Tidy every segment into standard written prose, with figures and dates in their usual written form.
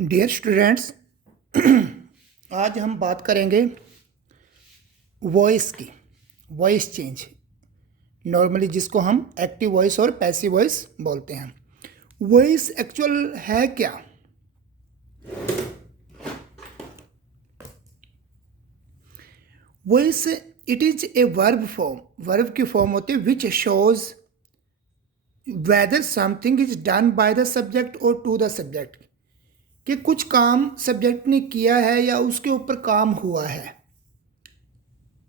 Dear students, आज हम बात करेंगे वॉइस की। वॉइस चेंज, नॉर्मली जिसको हम एक्टिव वॉइस और पैसिव वॉइस बोलते हैं। वॉइस एक्चुअल है क्या? Voice it is a verb form. Verb की फॉर्म होती है which shows whether something is done by the subject और टू द सब्जेक्ट, कि कुछ काम सब्जेक्ट ने किया है या उसके ऊपर काम हुआ है,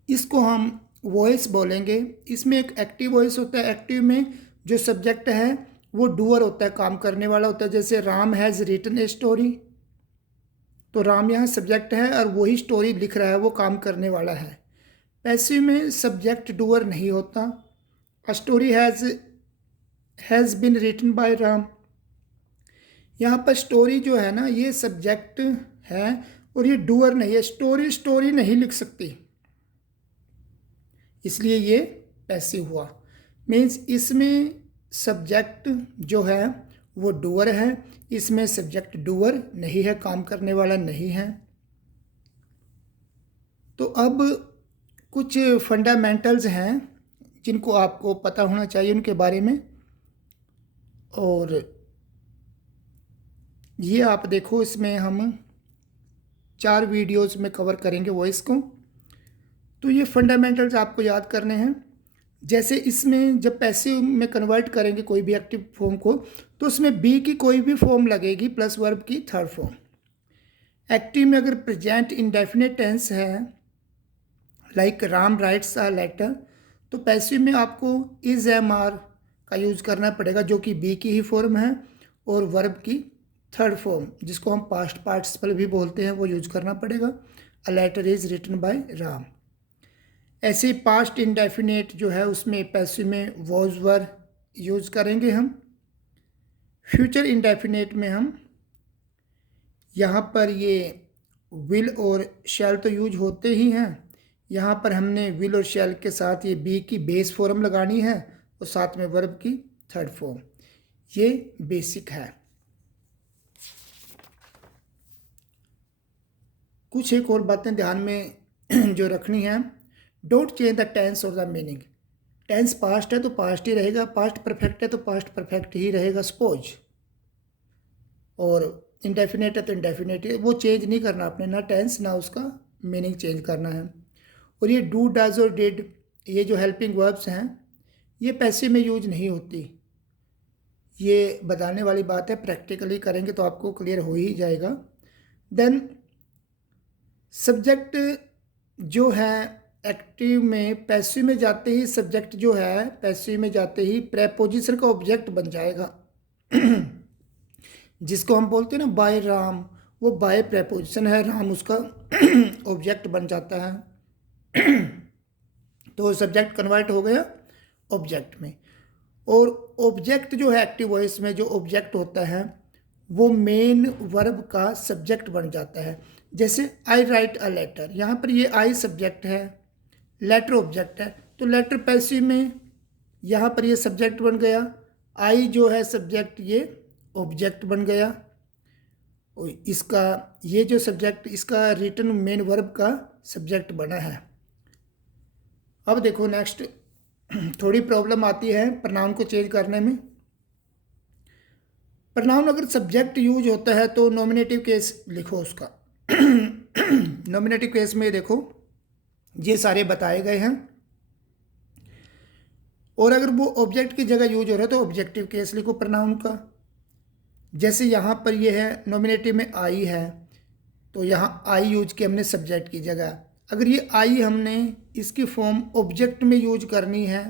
इसको हम वॉइस बोलेंगे। इसमें एक एक्टिव वॉइस होता है। एक्टिव में जो सब्जेक्ट है वो डूअर होता है, काम करने वाला होता है। जैसे Ram has written a story, तो राम यहाँ सब्जेक्ट है और वही स्टोरी लिख रहा है, वो काम करने वाला है। पैसिव में सब्जेक्ट डूअर नहीं होता। A story has been written by Ram, यहाँ पर स्टोरी जो है ना, ये सब्जेक्ट है और ये डूअर नहीं है। स्टोरी नहीं लिख सकती, इसलिए ये पैसिव हुआ। मीन्स इसमें सब्जेक्ट जो है वो डूअर है, इसमें सब्जेक्ट डूअर नहीं है, काम करने वाला नहीं है। तो अब कुछ फंडामेंटल्स हैं जिनको आपको पता होना चाहिए उनके बारे में, और ये आप देखो, इसमें हम 4 वीडियोस में कवर करेंगे वॉइस को। तो ये फंडामेंटल्स आपको याद करने हैं। जैसे इसमें जब पैसिव में कन्वर्ट करेंगे कोई भी एक्टिव फॉर्म को, तो उसमें बी की कोई भी फॉर्म लगेगी प्लस वर्ब की थर्ड फॉर्म। एक्टिव में अगर प्रेजेंट इंडेफिनिट टेंस है, like Ram writes a letter, तो पैसिव में आपको इज एम आर का यूज़ करना पड़ेगा, जो कि बी की ही फॉर्म है, और वर्ब की थर्ड फॉर्म जिसको हम पास्ट पार्टिसिपल भी बोलते हैं वो यूज करना पड़ेगा। A letter is written by Ram. ऐसे ही पास्ट इंडेफिनेट जो है उसमें पैसिव में वॉज वर यूज करेंगे हम। फ्यूचर इंडेफिनेट में हम यहाँ पर ये विल और शैल तो यूज होते ही हैं। यहाँ पर हमने विल और शैल के साथ ये बी की बेस फॉर्म लगानी है और साथ में वर्ब की थर्ड फॉर्म। ये बेसिक है। कुछ एक और बातें ध्यान में जो रखनी है, डोंट चेंज द टेंस और द मीनिंग। टेंस पास्ट है तो पास्ट ही रहेगा, पास्ट परफेक्ट है तो पास्ट परफेक्ट ही रहेगा सपोज, और इंडेफिनेट है तो इंडेफिनेट है, वो चेंज नहीं करना आपने, ना टेंस ना उसका मीनिंग चेंज करना है। और ये डू डज और डिड, ये जो हेल्पिंग वर्ब्स हैं ये पैसिव में यूज नहीं होती। ये बताने वाली बात है, प्रैक्टिकली करेंगे तो आपको क्लियर हो ही जाएगा। देन सब्जेक्ट जो है एक्टिव में पैसिव में जाते ही, सब्जेक्ट जो है पैसिव में जाते ही प्रेपोजिशन का ऑब्जेक्ट बन जाएगा जिसको हम बोलते हैं ना बाय राम, वो बाय प्रेपोजिशन है, राम उसका ऑब्जेक्ट बन जाता है तो सब्जेक्ट कन्वर्ट हो गया ऑब्जेक्ट में। और ऑब्जेक्ट जो है एक्टिव वॉइस में, जो ऑब्जेक्ट होता है वो मेन वर्ब का सब्जेक्ट बन जाता है। जैसे आई राइट अ लेटर, यहाँ पर ये आई सब्जेक्ट है, लेटर ऑब्जेक्ट है, तो लेटर पैसिव में यहाँ पर ये सब्जेक्ट बन गया, आई जो है सब्जेक्ट ये ऑब्जेक्ट बन गया, और इसका ये जो सब्जेक्ट इसका रिटन मेन वर्ब का सब्जेक्ट बना है। अब देखो नेक्स्ट थोड़ी प्रॉब्लम आती है प्रनाउन को चेंज करने में। प्रनाउन अगर सब्जेक्ट यूज होता है तो नॉमिनेटिव केस लिखो उसका नॉमिनेटिव केस में देखो ये सारे बताए गए हैं, और अगर वो ऑब्जेक्ट की जगह यूज हो रहा है तो ऑब्जेक्टिव केस लिखो प्रनाउन का। जैसे यहाँ पर ये है नॉमिनेटिव में आई है, तो यहाँ आई यूज किया हमने सब्जेक्ट की जगह। अगर ये आई हमने इसकी फॉर्म ऑब्जेक्ट में यूज करनी है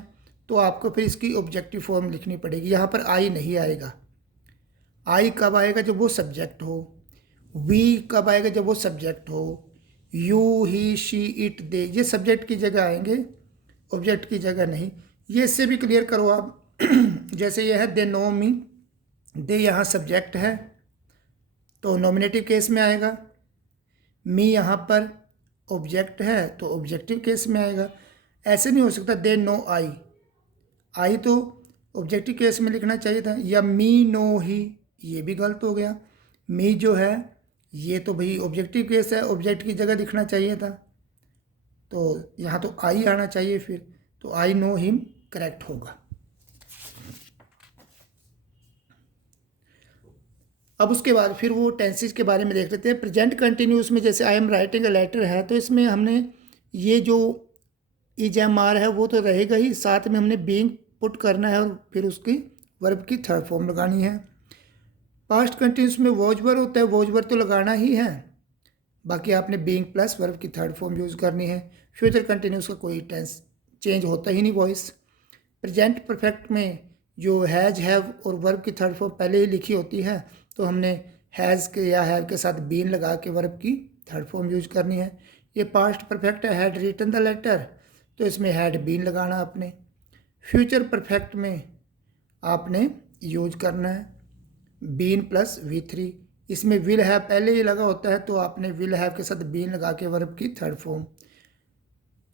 तो आपको फिर इसकी ऑब्जेक्टिव फॉर्म लिखनी पड़ेगी। यहाँ पर आई नहीं आएगा। आई कब आएगा? जब वो सब्जेक्ट हो। वी कब आएगा? जब वो सब्जेक्ट हो। यू, ही, शी, इट, दे, ये सब्जेक्ट की जगह आएंगे, ऑब्जेक्ट की जगह नहीं। ये इससे भी क्लियर करो आप जैसे ये है दे नो मी, दे यहाँ सब्जेक्ट है तो नॉमिनेटिव केस में आएगा। मी यहाँ पर ऑब्जेक्ट है तो ऑब्जेक्टिव केस में आएगा। ऐसे नहीं हो सकता दे नो आई, आई तो ऑब्जेक्टिव केस में लिखना चाहिए था, या मी नो ही, ये भी गलत हो गया। मी जो है ये तो भाई ऑब्जेक्टिव केस है, ऑब्जेक्ट की जगह दिखना चाहिए था, तो यहाँ तो आई आना चाहिए फिर, तो आई नो हिम करेक्ट होगा। अब उसके बाद फिर वो टेंसेस के बारे में देख लेते हैं। प्रेजेंट कंटिन्यूस में जैसे I am writing a letter है, तो इसमें हमने ये जो इज एम आर है वो तो रहेगा ही, साथ में हमने बीइंग पुट करना है और फिर उसकी वर्ब की थर्ड फॉर्म लगानी है। पास्ट कंटिन्यूस में वॉज वर्ब होता है, वॉज वर्ब तो लगाना ही है, बाकी आपने बीइंग प्लस वर्ब की थर्ड फॉर्म यूज़ करनी है। फ्यूचर कंटिन्यूस का कोई टेंस चेंज होता ही नहीं वॉइस। प्रेजेंट परफेक्ट में जो हैज हैव और वर्ब की थर्ड फॉर्म पहले ही लिखी होती है, तो हमने हैज़ के या हैव के साथ बीन लगा के वर्ब की थर्ड फॉर्म यूज करनी है। ये पास्ट परफेक्ट है, हैड रिटन द लेटर, तो इसमें हैड बीन लगाना आपने। फ्यूचर परफेक्ट में आपने यूज करना है बीन प्लस V3। इसमें विल हैव पहले ही लगा होता है, तो आपने विल हैव के साथ बीन लगा के वर्ब की थर्ड फॉर्म।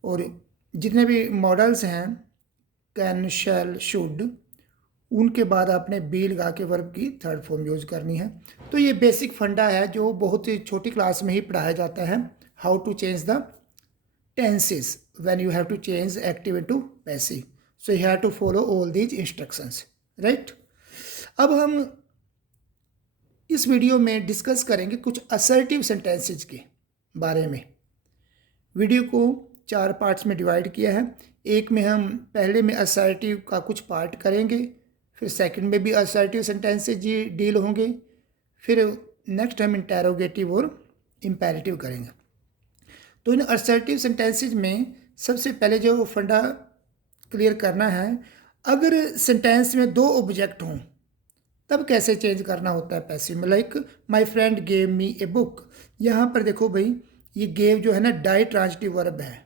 और जितने भी मॉडल्स हैं कैन शैल शुड, उनके बाद आपने बी लगा के वर्ब की थर्ड फॉर्म यूज करनी है। तो ये बेसिक फंडा है जो बहुत ही छोटी क्लास में ही पढ़ाया जाता है, how to change the tenses when you have to change active into passive. So you have to follow all these instructions, right. अब हम इस वीडियो में डिस्कस करेंगे कुछ असर्टिव सेंटेंसेज के बारे में। वीडियो को 4 पार्ट्स में डिवाइड किया है। एक में हम पहले में असर्टिव का कुछ पार्ट करेंगे, फिर सेकंड में भी असर्टिव सेंटेंसेज डील होंगे, फिर नेक्स्ट हम इंटेरोगेटिव और इम्पेरेटिव करेंगे। तो इन असर्टिव सेंटेंसेज में सबसे पहले जो फंडा क्लियर करना है, अगर सेंटेंस में 2 ऑब्जेक्ट हों तब कैसे चेंज करना होता है पैसिव में। Like my friend gave me a book, यहाँ पर देखो भाई ये गेव जो है ना डाई ट्रांजिटिव वर्ब है।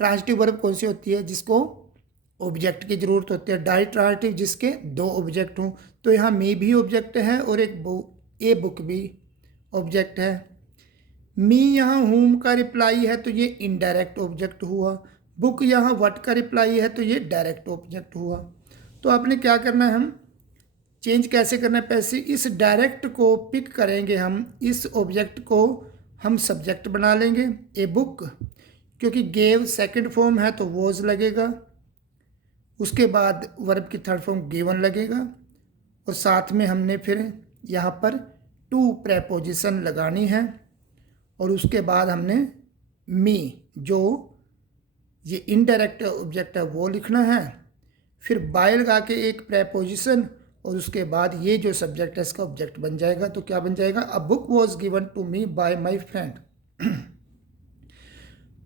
ट्रांजिटिव वर्ब कौन सी होती है? जिसको ऑब्जेक्ट की ज़रूरत होती है। डाई ट्रांजिटिव जिसके 2 ऑब्जेक्ट हों, तो यहाँ मी भी ऑब्जेक्ट है और एक ए बुक भी ऑब्जेक्ट है। मी यहाँ हुम का रिप्लाई है, तो ये इनडायरेक्ट ऑब्जेक्ट हुआ। बुक यहाँ व्हाट का रिप्लाई है, तो ये डायरेक्ट ऑब्जेक्ट हुआ। तो आपने क्या करना है, हम चेंज कैसे करना है पैसिव, इस डायरेक्ट को पिक करेंगे हम, इस ऑब्जेक्ट को हम सब्जेक्ट बना लेंगे ए बुक, क्योंकि गेव सेकंड फॉर्म है तो वॉज लगेगा, उसके बाद वर्ब की थर्ड फॉर्म गिवन लगेगा, और साथ में हमने फिर यहाँ पर टू प्रेपोजिशन लगानी है, और उसके बाद हमने मी जो ये इनडायरेक्ट ऑब्जेक्ट है वो लिखना है, फिर बाय लगा के एक प्रेपोजिशन, और उसके बाद ये जो सब्जेक्ट है इसका ऑब्जेक्ट बन जाएगा। तो क्या बन जाएगा, a book was given to me by my friend.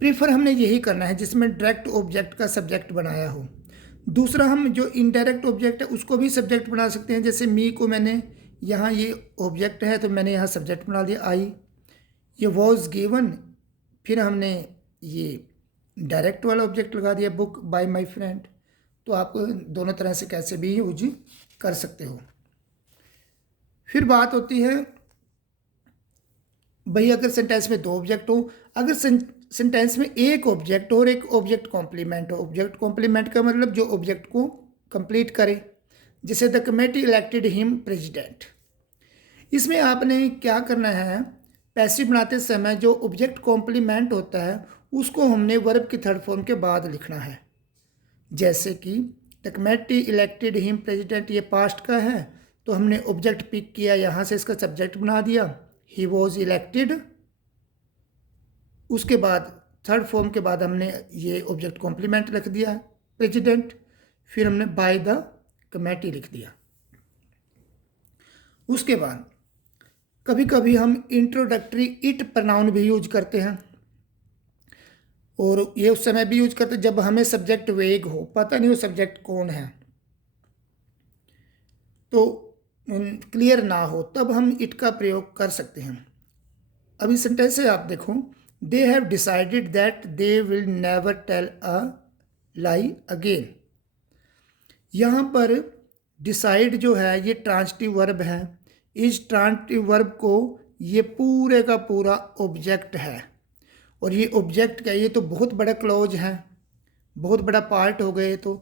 Prefer हमने यही करना है जिसमें डायरेक्ट ऑब्जेक्ट का सब्जेक्ट बनाया हो। दूसरा, हम जो इनडायरेक्ट ऑब्जेक्ट है उसको भी सब्जेक्ट बना सकते हैं। जैसे मी को मैंने यहाँ ये ऑब्जेक्ट है तो मैंने यहाँ सब्जेक्ट बना दिया आई, ये वॉज गिवन, फिर हमने ये डायरेक्ट वाला ऑब्जेक्ट लगा दिया बुक बाय माय फ्रेंड। तो आप दोनों तरह से कैसे भी यूज कर सकते हो। फिर बात होती है भाई अगर सेंटेंस में 2 ऑब्जेक्ट हो, अगर सेंटेंस में एक ऑब्जेक्ट और एक ऑब्जेक्ट कॉम्प्लीमेंट हो। ऑब्जेक्ट कॉम्प्लीमेंट का मतलब जो ऑब्जेक्ट को कंप्लीट करे, जैसे the committee elected him president. इसमें आपने क्या करना है, पैसिव बनाते समय जो ऑब्जेक्ट कॉम्प्लीमेंट होता है उसको हमने वर्ब की थर्ड फॉर्म के बाद लिखना है। जैसे कि the committee elected him president, ये पास्ट का है तो हमने ऑब्जेक्ट पिक किया, यहाँ से इसका सब्जेक्ट बना दिया ही वॉज इलेक्टेड, उसके बाद थर्ड फॉर्म के बाद हमने ये ऑब्जेक्ट कॉम्प्लीमेंट लिख दिया प्रेसिडेंट, फिर हमने बाय द कमेटी लिख दिया। उसके बाद कभी कभी हम इंट्रोडक्टरी इट प्रोनाउन भी यूज करते हैं, और ये उस समय भी यूज करते हैं जब हमें सब्जेक्ट वेग हो, पता नहीं वो सब्जेक्ट कौन है, तो क्लियर ना हो, तब हम इट का प्रयोग कर सकते हैं। अभी सेंटेंस से आप देखो, they have decided that they will never tell a lie again. यहाँ पर डिसाइड जो है ये ट्रांजिटिव वर्ब है। इस ट्रांजिटिव वर्ब को ये पूरे का पूरा ऑब्जेक्ट है, और ये ऑब्जेक्ट का ये तो बहुत बड़ा क्लॉज है, बहुत बड़ा पार्ट हो गए। तो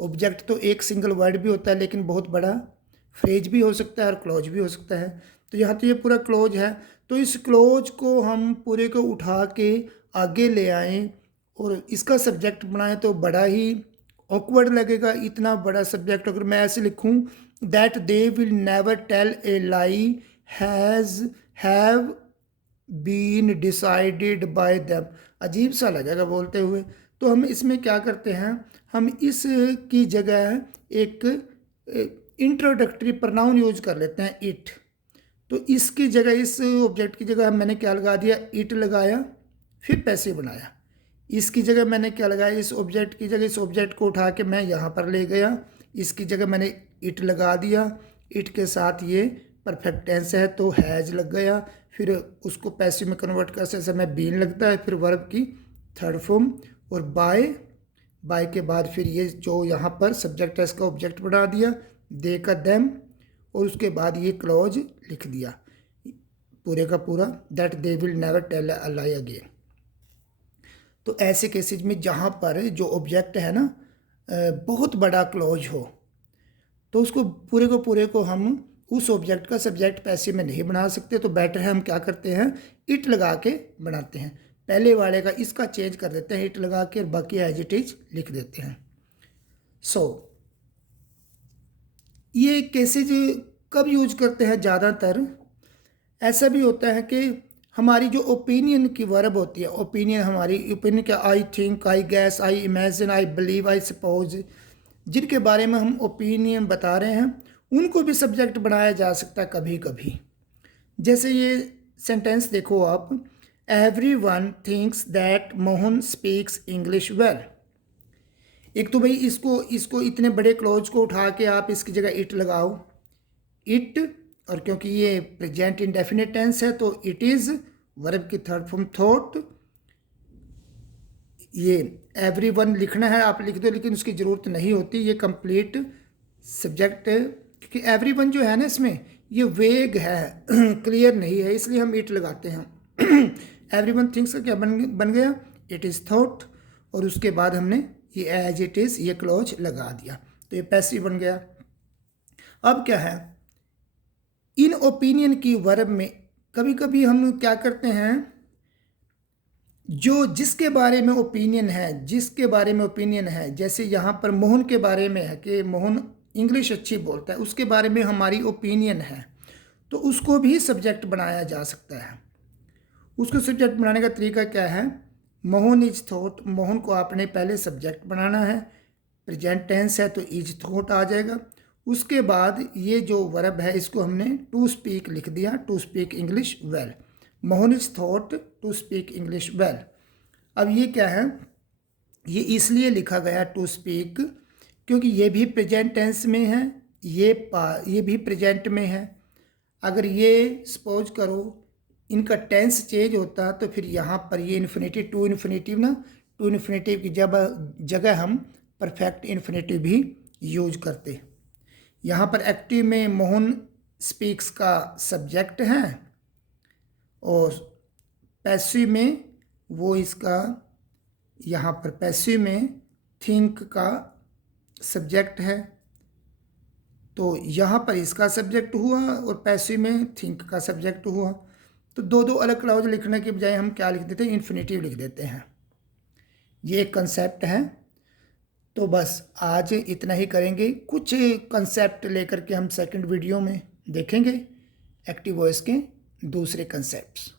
ऑब्जेक्ट तो एक सिंगल वर्ड भी होता है, लेकिन बहुत बड़ा फ्रेज भी हो सकता है और क्लॉज भी हो सकता है। तो यहाँ तो ये पूरा क्लोज है, तो इस क्लोज को हम पूरे को उठा के आगे ले आएँ और इसका सब्जेक्ट बनाएं तो बड़ा ही ऑकवर्ड लगेगा। इतना बड़ा सब्जेक्ट अगर मैं ऐसे लिखूं that they will never tell a lie have been decided by them, अजीब सा लगेगा बोलते हुए। तो हम इसमें क्या करते हैं, हम इस की जगह एक इंट्रोडक्टरी प्रोनाउन यूज कर लेते हैं इट। तो इसकी जगह, इस ऑब्जेक्ट की जगह मैंने क्या लगा दिया, इट लगाया, फिर पैसिव बनाया। इसकी जगह मैंने क्या लगाया, इस ऑब्जेक्ट की जगह इस ऑब्जेक्ट को उठा के मैं यहाँ पर ले गया, इसकी जगह मैंने इट लगा दिया, इट के साथ ये परफेक्ट टेंस है तो हैज़ लग गया, फिर उसको पैसिव में कन्वर्ट करते समय बीन लगता है, फिर वर्ब की थर्ड फॉर्म, और बाय के बाद फिर ये जो यहाँ पर सब्जेक्ट है इसका ऑब्जेक्ट बना दिया, दे का देम, और उसके बाद ये क्लॉज लिख दिया पूरे का पूरा, that they will never tell a lie again. तो ऐसे केसेज में जहाँ पर जो ऑब्जेक्ट है ना बहुत बड़ा क्लॉज हो, तो उसको पूरे को हम उस ऑब्जेक्ट का सब्जेक्ट पैसिव में नहीं बना सकते, तो बेटर है हम क्या करते हैं, इट लगा के बनाते हैं। पहले वाले का इसका चेंज कर देते हैं इट लगा के, और बाकी एज इट इज लिख देते हैं। सो ये केसेज कब यूज करते हैं, ज़्यादातर ऐसा भी होता है कि हमारी जो ओपिनियन की वर्ब होती है, ओपिनियन हमारी ओपिनियन क्या, I think, I gas, I imagine, I believe, I suppose, जिनके बारे में हम ओपिनियन बता रहे हैं उनको भी सब्जेक्ट बनाया जा सकता है कभी कभी। जैसे ये सेंटेंस देखो आप, everyone thinks that Mohan speaks English well. एक तो भाई इसको इतने बड़े क्लोज को उठा के आप इसकी जगह इट लगाओ, इट, और क्योंकि ये प्रेजेंट इंडेफिनिट टेंस है तो इट इज़, वर्ब की थर्ड फॉर्म थॉट, ये एवरीवन लिखना है आप लिख दो, लेकिन उसकी ज़रूरत नहीं होती, ये कंप्लीट सब्जेक्ट, क्योंकि एवरीवन जो है ना इसमें ये वेग है क्लियर नहीं है, इसलिए हम इट लगाते हैं। एवरीवन थिंक्स का क्या बन गया, इट इज़ थॉट, और उसके बाद हमने ये एज इट इज़ ये क्लॉज लगा दिया, तो ये पैसिव बन गया। अब क्या है, इन ओपिनियन की वर्ब में कभी कभी हम क्या करते हैं, जो जिसके बारे में ओपिनियन है, जैसे यहाँ पर मोहन के बारे में है कि मोहन इंग्लिश अच्छी बोलता है, उसके बारे में हमारी ओपिनियन है, तो उसको भी सब्जेक्ट बनाया जा सकता है। उसको सब्जेक्ट बनाने का तरीका क्या है, मोहन इज थॉट, मोहन को आपने पहले सब्जेक्ट बनाना है, प्रेजेंट टेंस है तो इज थॉट आ जाएगा। उसके बाद ये जो वर्ब है इसको हमने टू स्पीक लिख दिया, to speak English well, Mohan is thought to speak English well. अब ये क्या है, ये इसलिए लिखा गया टू स्पीक क्योंकि ये भी प्रेजेंट टेंस में है, ये भी प्रेजेंट में है। अगर ये सपोज करो इनका टेंस चेंज होता तो फिर यहाँ पर ये इन्फिनेटिव, टू इन्फिनेटिव की जगह हम परफेक्ट इन्फिनेटिव भी यूज करते। यहाँ पर एक्टिव में मोहन स्पीक्स का सब्जेक्ट है, और पैसिव में वो इसका, यहाँ पर पैसिव में थिंक का सब्जेक्ट है, तो यहाँ पर इसका सब्जेक्ट हुआ और पैसिव में थिंक का सब्जेक्ट हुआ। तो दो अलग क्लॉज लिखने के बजाय हम क्या लिख देते हैं, इन्फिनेटिव लिख देते हैं। ये एक कंसेप्ट है। तो बस आज इतना ही करेंगे, कुछ कंसेप्ट लेकर के हम सेकंड वीडियो में देखेंगे एक्टिव वॉइस के दूसरे कंसेप्ट्स।